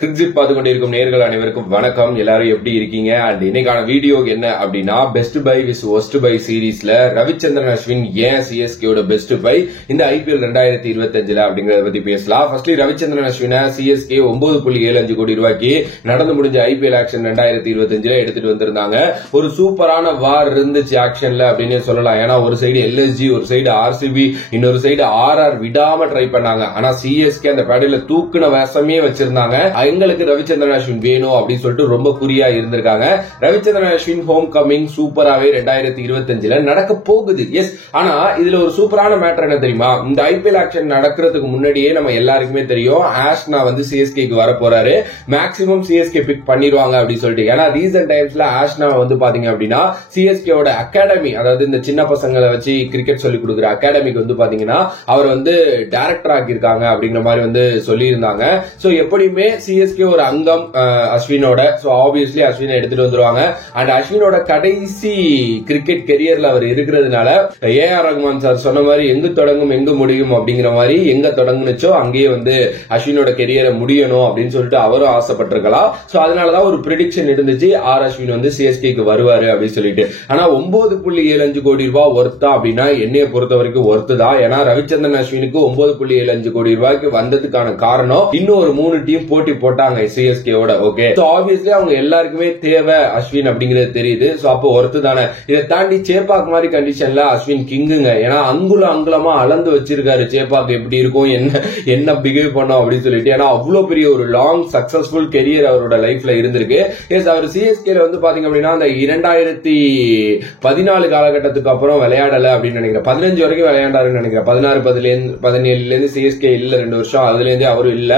Cricket பார்த்து கொண்டிருக்கும் நேயர்கள் அனைவருக்கும் வணக்கம். எல்லாரும் எப்படி இருக்கீங்க? அண்ட் இன்னைக்கான வீடியோ என்ன அப்படின்னா, best buy vs worst buy சீரீஸ்ல ரவிச்சந்திரன் அஸ்வின் ஏன் சிஎஸ்கேயோட பெஸ்ட் பை இந்த ஐபிஎல் 2025 அப்படிங்கறத பத்தி பேசலாம். ஃபர்ஸ்ட்லி ரவிச்சந்திரன் அஸ்வினை சிஎஸ்கே 9.75 கோடி ரூபாய்க்கு நடந்து முடிஞ்ச ஐபிஎல் ஆக்ஷன் 2025 எடுத்துட்டு வந்திருந்தாங்க. ஒரு சூப்பரான வார் இருந்துச்சு ஆக்ஷன்ல அப்படின்னு சொல்லலாம். ஏன்னா ஒரு சைடு எல்எஸ்ஜி, ஒரு சைடு ஆர்சிபி, இன்னொரு சைடு ஆர்ஆர் விடாம ட்ரை பண்ணாங்க. ஆனா சிஎஸ்கே அந்த பேடில தூக்குன வசமே வச்சிருந்தாங்க. எங்களுக்கு ரவிச்சந்திரன் அஸ்வின் வேணும் அப்படின்னு சொல்லிட்டு ரொம்ப குறியா இருந்திருக்காங்க. ரவிச்சந்திரன் அஸ்வின் ஹோம் கமிங் சூப்பராவே 2025 நடக்க போகுது. எஸ், ஆனா இதுல ஒரு சூப்பரான மேட்டர் என்ன தெரியுமா? இந்த ஐபிஎல் ஆக்ஷன் நடக்கிறதுக்கு முன்னாடியே நம்ம எல்லாருக்குமே தெரியும் ஆஷ்னா வந்து சிஎஸ்கேக்கு வர போறாரு. மேக்ஸிமம் சிஎஸ்கே பிக் பண்ணிடுவாங்க அப்படின்னு சொல்லிட்டு. ஏன்னா ரீசன்ட் டைம்ஸ்ல ஆஷ்னா வந்து பாத்தீங்க அப்படின்னா சிஎஸ்கேவோட அகாடமி, அதாவது இந்த சின்ன பசங்களை வச்சு கிரிக்கெட் சொல்லி கொடுக்குற அகாடமிக்கு வந்து பாத்தீங்கன்னா அவர் வந்து டைரக்டர் ஆக்கியிருக்காங்க அப்படிங்கிற மாதிரி வந்து சொல்லியிருந்தாங்க. சோ எப்படியுமே சிஎஸ்கே ஒரு அங்கம் அஸ்வினோட. சோ ஆப்வியஸ்லி அஸ்வினை எடுத்துட்டு வந்துருவாங்க. அண்ட் அஸ்வினோட கடைசி கிரிக்கெட் கெரியர்ல அவர் இருக்கிறதுனால ஏஆர் ரஹ்மான் சார் சொன்ன மாதிரி எங்க தொடங்கும் எங்க முடியும் அப்படிங்கிற மாதிரி எங்க தொடங்குனுச்சோ அங்கேயே வந்து அஸ்வினோட கெரியரை முடியணும் அப்படின்னு சொல்லிட்டு அவரும் ஆசைப்பட்டிருக்கலாம். சோ அதனாலதான் ஒரு பிரெடிக்ஷன் இருந்துச்சு, ஆர் அஸ்வின் வந்து சிஎஸ்கேக்கு வருவாரு அப்படின்னு சொல்லிட்டு. ஆனா 9.75 கோடி ரூபாய் ஒர்த்தா அப்படின்னா என்னைய பொறுத்த வரைக்கும் ஒர்த்து தான். ஏன்னா ரவிச்சந்திரன் அஸ்வினுக்கு 9.75 கோடி ரூபாய்க்கு வந்ததுக்கான காரணம் இன்னும் ஒரு 3 டீம் போட்டி போட்டாங்க சிஎஸ்கேவோட. ஓகே, சோ ஆப்வியஸ்லி அவங்க எல்லாருக்குமே தேவை அஸ்வின் அப்படிங்கிறது தெரியுது. சோ அப்போ ஒர்த்து தானே. இதை தாண்டி சேப்பாக் மாதிரி கண்டிஷன்ல அஸ்வின் கிங்குங்க. ஏன்னா அங்குலமா அளந்து வச்சிருக்காரு சேப்பாக் எப்படி இருக்கும், என்ன பிஹேவ் பண்ணும் அப்படின்னு சொல்லிட்டு. ஏன்னா அவ்வளவு பெரிய ஒரு லாங் சக்சஸ்ஃபுல் கெரியர் அவரோட லைஃப்ல இருந்திருக்கு. எஸ், அவர் சிஎஸ்கேல வந்து பாத்தீங்க அப்படின்னா அந்த 2014 காலகட்டத்துக்கு அப்புறம் விளையாடல அப்படின்னு நினைக்கிறேன். 15 வரைக்கும் விளையாண்டாருன்னு நினைக்கிறேன். 16-17 சிஎஸ்கே இல்ல 2 வருஷம், அதுல இருந்தே அவரும் இல்ல.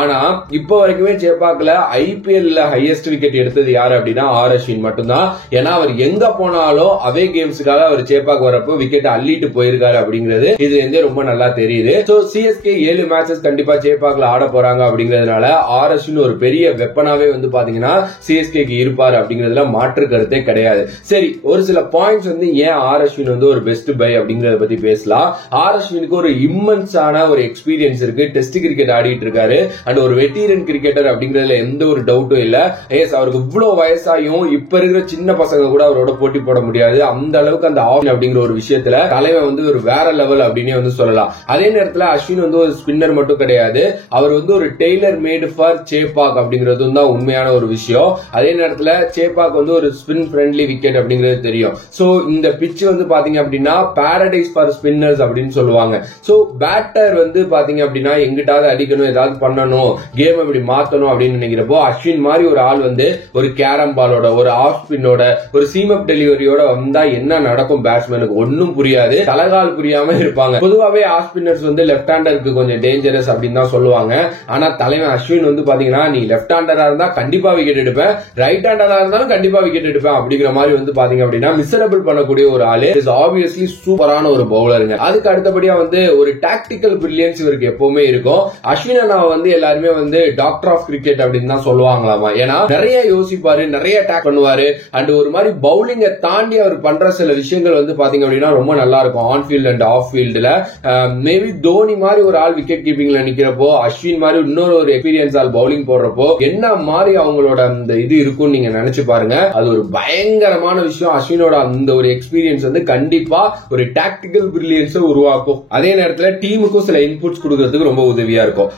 ஆனா இப்ப வரைக்குமே சேப்பாக்ல ஐபிஎல்ல ஹையஸ்ட் விக்கெட் எடுத்தது யாரு அப்படின்னா ஆர் அஸ்வின் மட்டும்தான். ஏன்னா அவர் எங்க போனாலும் அவே கேம்ஸுக்காக அவர் சேப்பாக் வரப்போ விக்கெட் அள்ளிட்டு போயிருக்காரு அப்படிங்கிறது இதுல இருந்தே ரொம்ப நல்லா தெரியுது. சோ சிஎஸ்கே 7 மேட்சஸ் கண்டிப்பா சேப்பாக்ல ஆட போறாங்க அப்படிங்கறதுனால ஆர் அஸ்வின் ஒரு பெரிய வெப்பனாவே வந்து பாத்தீங்கன்னா சிஎஸ்கேக்கு இருப்பாரு அப்படிங்கறதுல மாற்று கருத்தே கிடையாது. சரி, ஒரு சில பாயிண்ட்ஸ் வந்து ஏன் ஆர் அஸ்வின் வந்து ஒரு பெஸ்ட் பை அப்படிங்கறத பத்தி பேசலாம். ஆர் அஸ்வினுக்கு ஒரு இம்மன்ஸான ஒரு எக்ஸ்பீரியன்ஸ் இருக்கு. டெஸ்ட் கிரிக்கெட் ஆடிட்டு இருக்காரு. அண்ட் ஒரு வெட்டீரியன் கிரிக்கெட்டர் அப்படிங்கறதுல எந்த ஒரு டவுட்டும் இல்ல. எஸ், அவருக்கு இவ்வளவு வயசாயும் இப்ப இருக்கிற சின்ன பசங்க கூட அவரோட போட்டி போட முடியாது. அந்த அளவுக்கு அந்த ஆப்ஷன் அப்படிங்கிற ஒரு விஷயத்துல தலைவன் வந்து ஒரு வேற லெவல் அப்படின்னே வந்து சொல்லலாம். அதே நேரத்துல அஸ்வின் வந்து ஒரு ஸ்பின்னர் மட்டும் கிடையாது, அவர் வந்து ஒரு டெய்லர் மேட் ஃபார் சேப்பாக் அப்படிங்கிறது தான் உண்மையான ஒரு விஷயம். அதே நேரத்துல சேப்பாக் வந்து ஒரு ஸ்பின் ஃப்ரெண்ட்லி விக்கெட் அப்படிங்கிறது தெரியும். சோ இந்த பிட்ச் வந்து பாத்தீங்க அப்படின்னா பாரடைஸ் ஃபார் ஸ்பின்னர்ஸ் அப்படின்னு சொல்லுவாங்க. சோ பேட்டர் வந்து பாத்தீங்க அப்படின்னா எங்கிட்டாவது அடிக்கணும், ஏதாவது பண்ணணும், கேம் இப்படி மாத்தணும் அப்படின்னு நினைக்கிறப்போ அஸ்வின் மாதிரி ஒரு ஆள் வந்து ஒரு கேரம் பாலோட, ஒரு ஆஃப் ஸ்பின்னோட, ஒரு சீம் அப் டெலிவரியோட வந்தா என்ன நடக்கும் பேட்ஸ்மேனுக்கு ஒன்னும் புரியாது, தலகால் புரியாம இருப்பாங்க. பொதுவாவே ஆஃப் ஸ்பின்னர்ஸ் வந்து லெப்ட் ஹேண்டருக்கு கொஞ்சம் டேஞ்சரஸ் அப்படின்னு தான் சொல்லுவாங்க. ஆனா தலைவன் அஸ்வின் வந்து பாத்தீங்கன்னா நீ லெப்ட் ஹேண்டரா இருந்தா கண்டிப்பா விக்கெட் எடுப்பேன், ரைட் ஹேண்டரா இருந்தாலும் கண்டிப்பா விக்கெட் எடுப்பேன் அப்படிங்கிற மாதிரி வந்து பாத்தீங்க அப்படின்னா மிஸ்ஸரபிள் பண்ணக்கூடிய ஒரு ஆளு. இஸ் ஆப்வியஸ்லி சூப்பரான ஒரு பவுலருங்க. அதுக்கு அடுத்தபடியா வந்து ஒரு டாக்டிக்கல் பிரில்லியன்ஸ் இவருக்கு எப்பவுமே இருக்கும். அஸ்வின் வந்து எல்லாருமே வந்து டாக்டர் ஆஃப் கிரிக்கெட் அப்படின்னு தான் சொல்லுவாங்களாமா. ஏன்னா நிறைய யோசிப்பாரு, நிறைய அட்டாக் பண்ணுவாரு. அண்ட் ஒரு மாதிரி பவுலிங்கை தாண்டி அவர் பண்ற சில விஷயங்கள் வந்து பாத்தீங்க அப்படின்னா ரொம்ப நல்லா இருக்கும் ஆன் ஃபீல்ட் அண்ட் ஆஃப் ஃபீல்டுல. மேபி தோனி மாதிரி ஒரு ஆள் விக்கெட் கீப்பிங்ல நிக்கிறப்போ, அஸ்வின் மாதிரி இன்னொரு ஒரு எக்ஸ்பீரியன்ஸ் ஆள் பவுலிங் போடுறப்போ என்ன மாதிரி அவங்களோட அந்த இது இருக்கும் நீங்க நினைச்சு பாருங்க. அது ஒரு பயங்கரமான விஷயம். அஸ்வினோட அந்த ஒரு எக்ஸ்பீரியன்ஸ் வந்து கண்டிப்பா ஒரு டாக்டிக்கல் பிரில்லியன்ஸ் உருவாக்கும். அதே நேரத்துல டீமுக்கும் சில இன்புட்ஸ் கொடுக்கறதுக்கு ரொம்ப உதவியா இருக்கும்.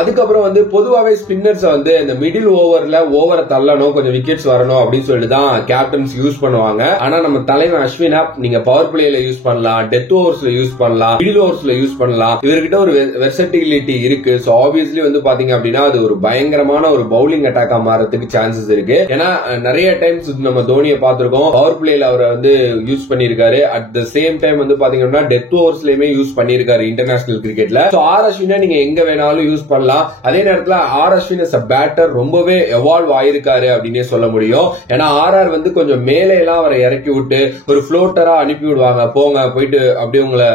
அதுக்கப்புறம் வந்து பொதுவாவே ஸ்பின்னர்ஸ் வந்து இந்த மிடில் ஓவர்ல ஓவரை தள்ளணும், கொஞ்சம் விக்கெட்ஸ் வரணும் அப்படின்னு சொல்லிட்டு தான் கேப்டன்ஸ் யூஸ் பண்ணுவாங்க. ஆனா நம்ம தலைவன் அஸ்வினா நீங்க பவர் பிளேல யூஸ் பண்ணலாம், டெத் ஓவர்ஸ்ல யூஸ் பண்ணலாம், மிடில் ஓவர்ஸ்ல யூஸ் பண்ணலாம். இவர்கிட்ட ஒரு வெர்சட்டிலிட்டி இருக்கு. சோ ஆப்வியஸ்லி வந்து பாத்தீங்க அப்படின்னா அது ஒரு பயங்கரமான ஒரு பவுலிங் அட்டாக்கா மாறதுக்கு சான்சஸ் இருக்கு. ஏன்னா நிறைய டைம்ஸ் நம்ம தோனியை பார்த்திருக்கோம், பவர் பிளேல அவரை வந்து யூஸ் பண்ணிருக்காரு. அட் த சேம் டைம் வந்து பாத்தீங்கன்னா டெத் ஓவர்ஸ்லயுமே யூஸ் பண்ணிருக்காரு இன்டர்நேஷனல் கிரிக்கெட்ல. சோ ஆர் அஸ்வினை நீங்க எங்க வேணாலும் யூஸ் பண்ணலாம். அதே நேரத்துல R Ashwin as a batter ரொம்பவே எவால்வ் ஆயிருக்காரு அப்படின்னே சொல்ல முடியும். ஏன்னா ஆர்ஆர் வந்து கொஞ்சம் மேலே எல்லாம் அவரை இறக்கி விட்டு ஒரு ஃப்ளோட்டரா அனுப்பி விடுவாங்க, போங்க போயிட்டு அப்படியே உங்களை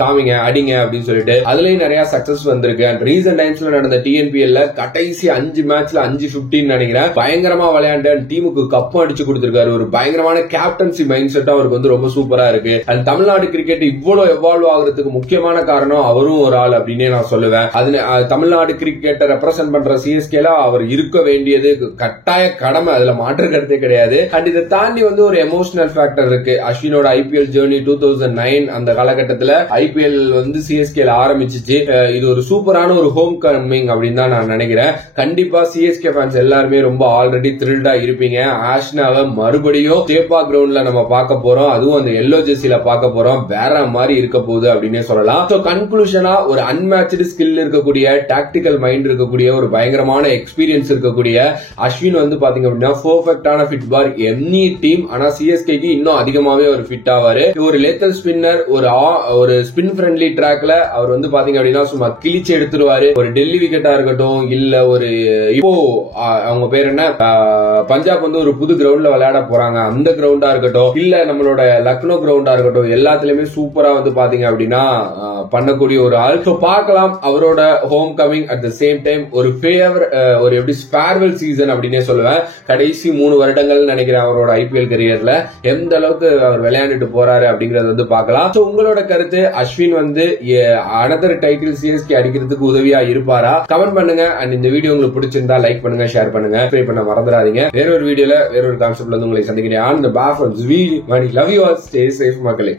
காமிங்க அடிங்க அப்படின்னு சொல்லிட்டு. அதுலயும் நிறைய சக்சஸ் வந்திருக்கு. அண்ட் ரீசன்ட் டைம்ஸ்ல நடந்த டிஎன்பிஎல்ல கடைசி 5 மேட்ச்ல 5-15 நினைக்கிறேன் பயங்கரமா விளையாண்டு டீமுக்கு கப்பும் அடிச்சு கொடுத்திருக்காரு. ஒரு பயங்கரமான கேப்டன்சி மைண்ட் செட் அவருக்கு வந்து ரொம்ப சூப்பரா இருக்கு. அண்ட் தமிழ்நாடு கிரிக்கெட் இவ்வளவு எவால்வ் ஆகுறதுக்கு முக்கியமான காரணம் அவரும் ஒரு ஆள் அப்படின்னே நான் சொல்லுவேன். தமிழ்நாடு கிரிக்கெட்டை ரெப்ரசென்ட் பண்ற பண்ற சிஎஸ்கேல அவர் இருக்க வேண்டியது கட்டாய கடமை, அதுல மாற்று கருத்தே கிடையாது. அண்ட் இதை தாண்டி வந்து ஒரு எமோஷனல் ஃபேக்டர் இருக்கு. அஸ்வினோட ஐபிஎல் ஜேர்னி 2009 அந்த காலகட்டத்துல ஐபிஎல் வந்து சிஎஸ்கேல ஆரம்பிச்சிச்சு. இது ஒரு சூப்பரான ஒரு ஹோம் கமிங் அப்படின்னு தான் நான் நினைக்கிறேன். கண்டிப்பா சிஎஸ்கே ஃபேன்ஸ் எல்லாருமே ரொம்ப ஆல்ரெடி த்ரில்டா இருப்பீங்க. ஆஷ்னாவை மறுபடியும் சேப்பாக் கிரவுண்ட்ல நம்ம பார்க்க போறோம், அதுவும் அந்த எல்லோ ஜெர்சில பார்க்க போறோம். வேற மாதிரி இருக்க போகுது அப்படின்னே சொல்லலாம். சோ கன்க்ளூஷனா ஒரு அன்மேட்ச்டு ஸ்கில் இருக்கக்கூடிய, டாக்டிக்கல் மைண்ட் இருக்கக்கூடிய, ஒரு பயங்கரமான எக்ஸ்பீரியன்ஸ் இருக்கக்கூடிய அஸ்வின் வந்து பாத்தீங்க அப்படின்னா பெர்ஃபெக்ட்டான ஃபிட் பார் எனி டீம். ஆனா சிஎஸ்கேக்கு இன்னும் அதிகமாவே ஒரு ஃபிட் ஆவாரு. ஒரு லேத்தல் ஸ்பின்னர், ஒரு ஸ்பின் ஃப்ரெண்ட்லி ட்ராக்ல அவர் வந்து பாத்தீங்க அப்படின்னா சும்மா கிழிச்சு எடுத்துருவாரு. ஒரு டெல்லி விக்கெட்டா இருக்கட்டும், இல்ல ஒரு இப்போ அவங்க பேர் என்ன, பஞ்சாப் வந்து ஒரு புது கிரவுண்ட்ல விளையாட போறாங்க, அந்த கிரவுண்டா இருக்கட்டும், இல்ல நம்மளோட லக்னோ கிரவுண்டா இருக்கட்டும், எல்லாத்துலயுமே சூப்பரா வந்து பாத்தீங்க அப்படின்னா பண்ணக்கூடிய ஒரு ஆள். சோ பார்க்கலாம் அவரோட home coming. At the same time ஒரு ஒரு எப்படி ஸ்பேர்வெல் சீசன் அப்படின்னே சொல்லுவேன். கடைசி 3 வருடங்கள் நினைக்கிறேன் அவரோட ஐபிஎல் கரியர்ல எந்த அளவுக்கு அவர் விளையாண்டுட்டு போறாரு அப்படிங்கறது வந்து பார்க்கலாம். சோ உங்களோட கருத்து, அஸ்வின் வந்து அனதர் டைட்டில் சிஎஸ்கே அடிக்கிறதுக்கு உதவியா இருப்பாரா? கமெண்ட் பண்ணுங்க. அண்ட் இந்த வீடியோ உங்களுக்கு பிடிச்சிருந்தா லைக் பண்ணுங்க, ஷேர் பண்ணுங்க, சப்ஸ்கிரைப் பண்ண மறந்துடாதீங்க. வேற ஒரு வீடியோல வேற ஒரு கான்செப்ட்ல வந்து உங்களை சந்திக்கிறேன். On the back of the video, love you all, stay safe மக்களே.